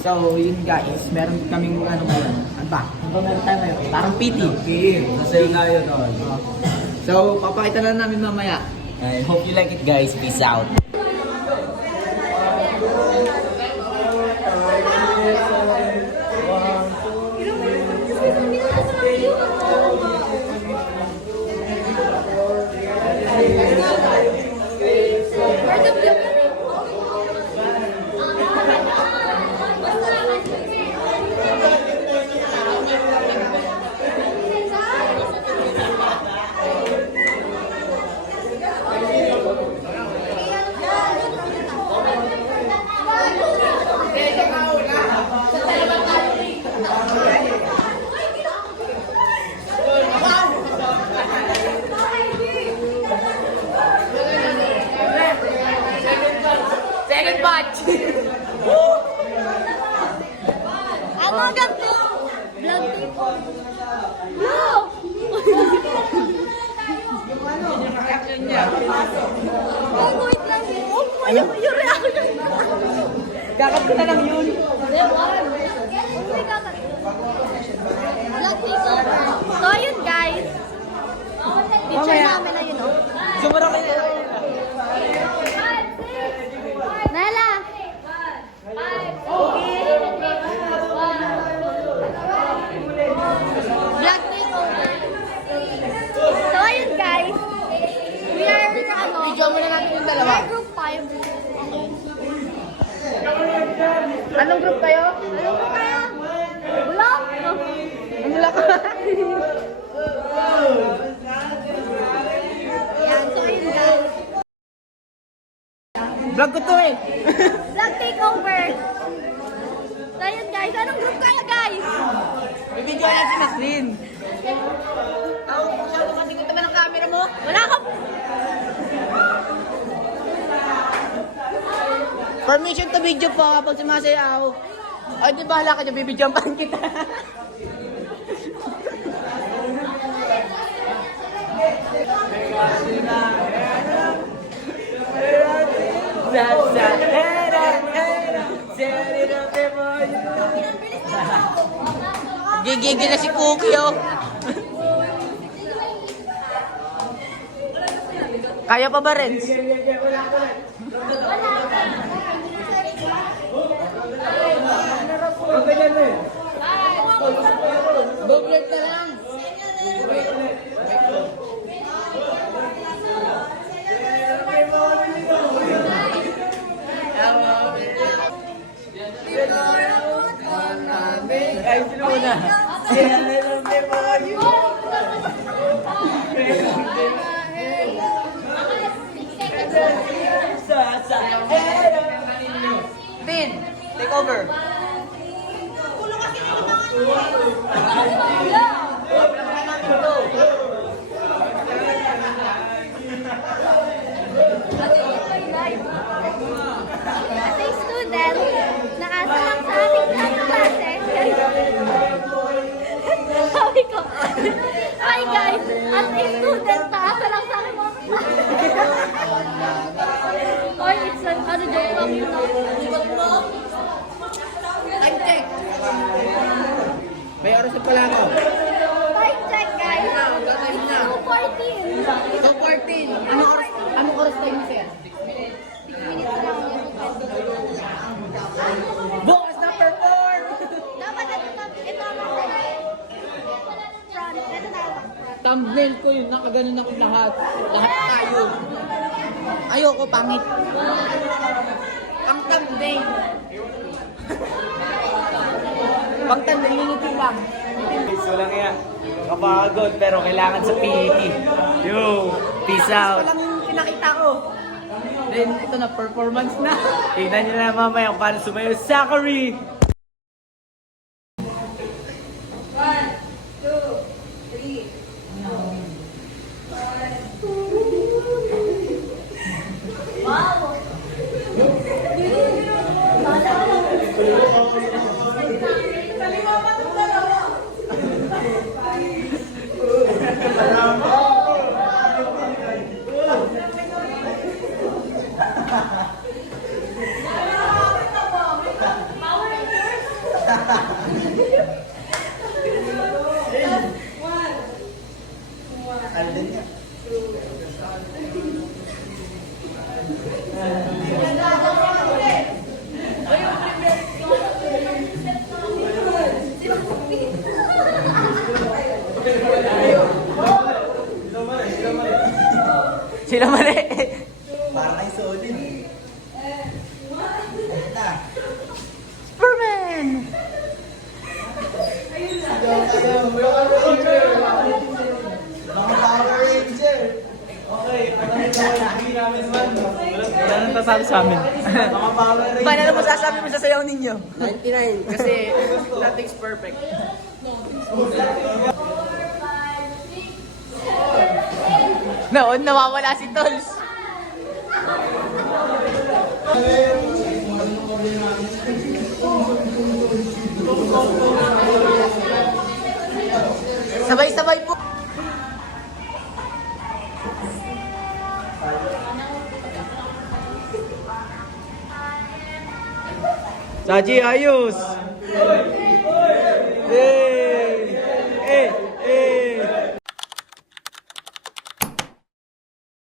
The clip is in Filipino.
So, yun guys, meron kaming ano ngayon. Ano ba? Ano ba meron tayo ngayon? Parang PT. Okay, masaya nga yun. So, papakita na namin mamaya. I hope you like it, guys. Peace out. Second batch! Ang mga ganito! Vlog tipo! No! Oh, wait lang. Oh, yung reaction. Kakat ko na lang yun. Vlog tipo. So, ayun guys. Picture namin na yun, oh. Sumara ka na. Nela! Vlog takeover. So, ayun guys. We are, Video mo na natin yung dalawa. we are group 5. Anong group kayo? Ano ba kaya? Bulak! Ang wala ka. Yan, so ayun guys. Vlog ko to eh. Vlog takeover. So ayun guys, anong group kayo guys? Ibigyo natin si Maslin. Ako, masyado kasi ko naman ang camera mo. Wala ka. Permission to video po pag sumasayaw. Ay, di bahala ka dyan, bibidyompahan kita. Gigigil na si Cookie, oh. Kaya pa ba, Renz? Bublet na lang. Ay, sino muna? Tin, take over. As a student, nakaasa lang sa ating klase. Sabi ko, hi guys, as a student, nakaasa lang sa aking mga klase. Or it's an ano joke lang yun. Time check. May oras na pala ako. Time check guys. Time na. 2:14. So, 14. Anong oras tayo mo, sir? 6 minutes lang yun. Bukas na perform! Dapat ito ang front. Ito na lang. Thumbnail ko yun, nakaganon ako lahat. Lahat tayo. Ayoko, pangit. Ang thumbnail. Pang thumbnail, unity lang. So lang yan. Kapagod, pero kailangan sa PET. Yo, peace out. Ito lang yung pinakita ko. Then, ito na, performance na. Tignan nyo na mamaya kung paano sumayo sa Zachary. Alden niya. Sila mali. Para kay solid. Superman! Mga Power Ranger. Okay, hindi namin man. Wala nang tasabi sa amin. Mga Power Ranger. Paano na masasabi mo sa sayaw ninyo? 99 kasi nothing's perfect. Noon, nawawala si Tols. Sabay-sabay po. Saji, ayos!